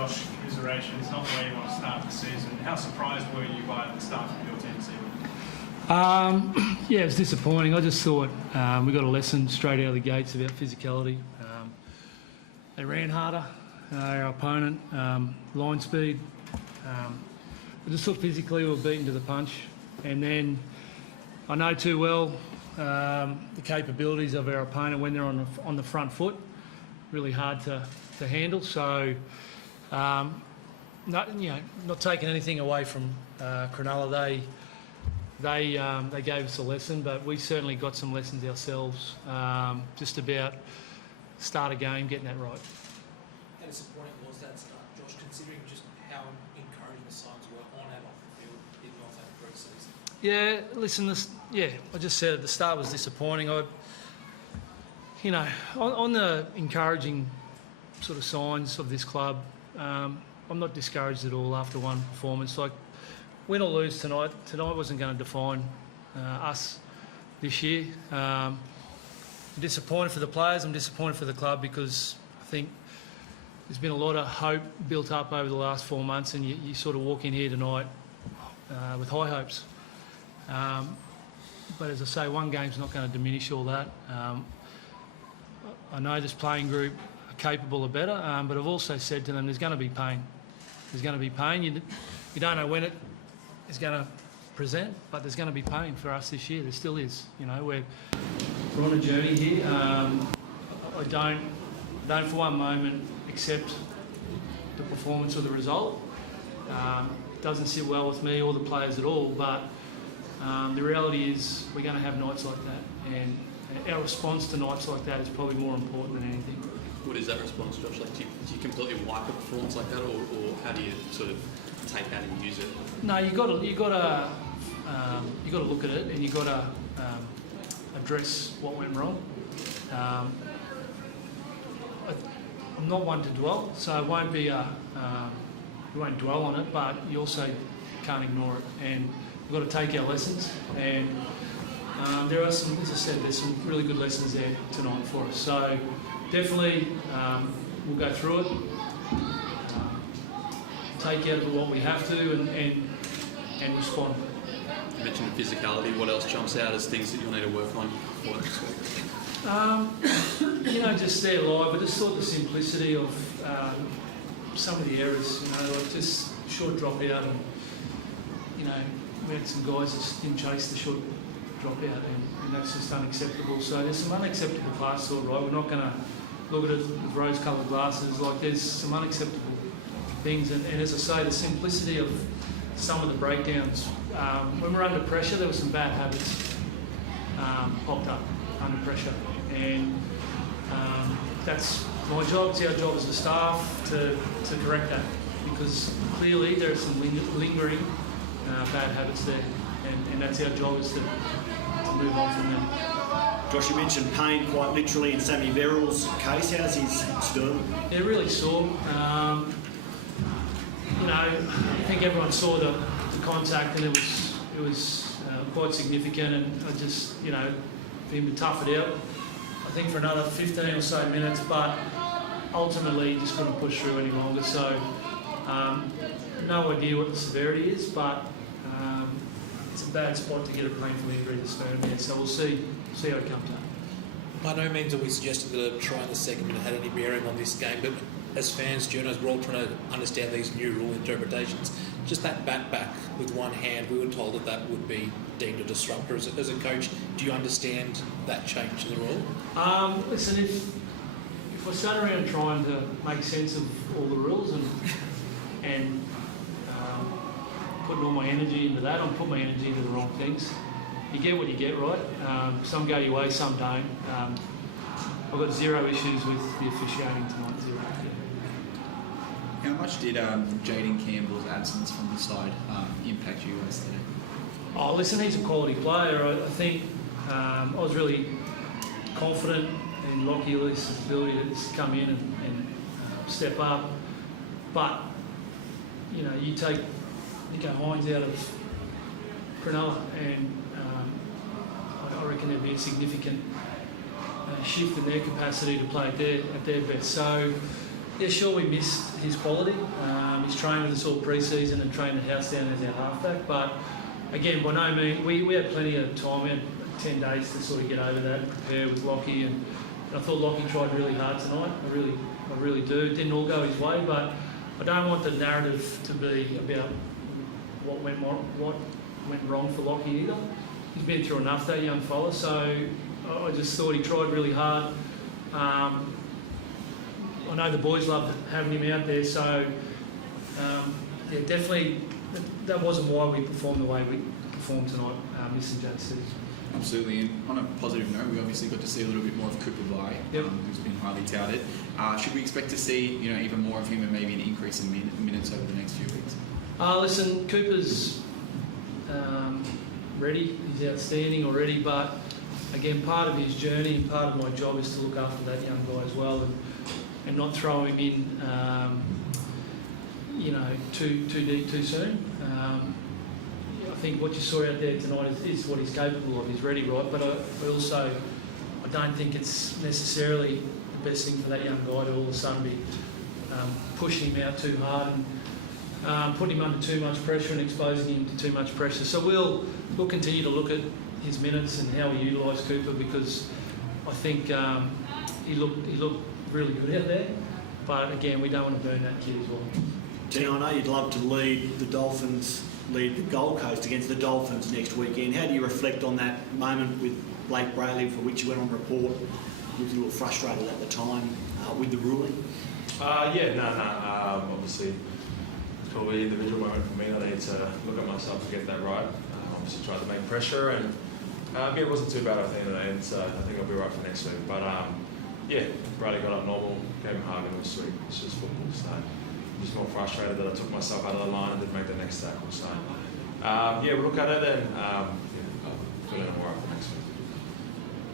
Josh, commiseration. It's not where you want to start the season. How surprised were you by the start of your tendency? Yeah, it was disappointing. I just thought we got a lesson straight out of the gates about physicality. They ran harder, our opponent, line speed. I just thought physically we were beaten to the punch. And then I know too well the capabilities of our opponent when they're on the front foot. Really hard to handle. So, not taking anything away from Cronulla. They gave us a lesson, but we certainly got some lessons ourselves, just about start a game, getting that right. How disappointing was that start, Josh, considering just how encouraging the signs were on and off the field, even off that pre-season? Yeah, listen, I just said at the start was disappointing. On the encouraging sort of signs of this club, I'm not discouraged at all after one performance. Like, win or lose tonight wasn't going to define us this year. I'm disappointed for the players, I'm disappointed for the club, because I think there's been a lot of hope built up over the last 4 months, and you sort of walk in here tonight with high hopes. But as I say, one game's not going to diminish all that. I know this playing group are capable of better, but I've also said to them there's going to be pain. There's going to be pain. You don't know when it is going to present, but there's going to be pain for us this year. There still is. We're on a journey here. I don't for one moment accept the performance or the result. It doesn't sit well with me or the players at all, but the reality is we're going to have nights like that, and our response to nights like that is probably more important than anything. What is that response, Josh? Like, do you completely wipe a performance like that, or how do you sort of take that and use it? No, you got to look at it, and you got to address what went wrong. I'm not one to dwell, so it won't be we won't dwell on it, but you also can't ignore it, and we've got to take our lessons. And there are some, as I said, there's some really good lessons there tonight for us. So definitely we'll go through it, take out of what we have to, and respond. You mentioned the physicality. What else jumps out as things that you'll need to work on for next week? Just there live. I just thought the simplicity of some of the errors. Like just short drop out, and we had some guys that just didn't chase the short drop out, and that's just unacceptable. So there's some unacceptable classes, all right. We're not going to look at it with rose-coloured glasses. Like, there's some unacceptable things, and as I say, the simplicity of some of the breakdowns. When we're under pressure, there were some bad habits popped up under pressure, and that's my job. It's our job as a staff to correct that, because clearly there are some lingering bad habits there, and that's our job, is to move on from them. Josh, you mentioned pain quite literally in Sammy Verrill's case. How's his sternum? Yeah, really sore. I think everyone saw the contact, and it was quite significant, and I just, for him to tough it out, I think for another 15 or so minutes, but ultimately just couldn't push through any longer. So no idea what the severity is, but it's a bad spot to get a painful injury to sternum there. So we'll see how it comes out. By no means are we suggesting that a try in the second minute had any bearing on this game, but as fans, journalists, we're all trying to understand these new rule interpretations. Just that back with one hand, we were told that would be deemed a disruptor. As a coach, do you understand that change in the rule? Listen, if I sat around trying to make sense of all the rules and putting all my energy into that, I'm putting my energy into the wrong things. You get what you get, right? Some go your way, some don't. I've got zero issues with the officiating tonight, zero. How much did Jaden Campbell's absence from the side impact you guys today? Oh, listen, he's a quality player. I think I was really confident in Lockie Ellis' ability to just come in and step up. But, you take Nico Hines out of Cronulla, and I reckon there'd be a significant shift in their capacity to play at their best. So Yeah, sure, we missed his quality. He's trained with us all pre-season and trained the house down as our halfback. But again, by no means, we had plenty of time. We had 10 days to sort of get over that and prepare with Lockie. And I thought Lockie tried really hard tonight. I really do. It didn't all go his way, but I don't want the narrative to be about what went wrong for Lockie either. He's been through enough, that young fella. So I just thought he tried really hard. I know the boys loved having him out there, so yeah, definitely that wasn't why we performed the way we performed tonight, missing JC. Absolutely. And on a positive note, we obviously got to see a little bit more of Cooper Vi, Yep. Who's been highly touted. Should we expect to see even more of him and maybe an increase in minutes over the next few weeks? Listen, Cooper's ready. He's outstanding already, but again, part of his journey and part of my job is to look after that young guy as well, and not throw him in, too deep too soon. I think what you saw out there tonight is what he's capable of. He's ready, right? But I don't think it's necessarily the best thing for that young guy to all of a sudden be pushing him out too hard and putting him under too much pressure and exposing him to too much pressure. So we'll continue to look at his minutes and how we utilise Cooper, because I think he looked really good out there. But again, we don't want to burn that kid as well. Tino, I know you'd love to lead the Gold Coast against the Dolphins next weekend. How do you reflect on that moment with Blake Brayley, for which you went on report? You was a little frustrated at the time with the ruling. Obviously, it's probably an individual moment for me. I need to look at myself and get that right. Obviously, tried to make pressure, and it wasn't too bad, I think, in the end. So I think I'll be right for next week. But Brayley got up normal, gave him a hug, and it was sweet. It's just football. So I'm just more frustrated that I took myself out of the line and didn't make the next tackle. So we'll look at it, and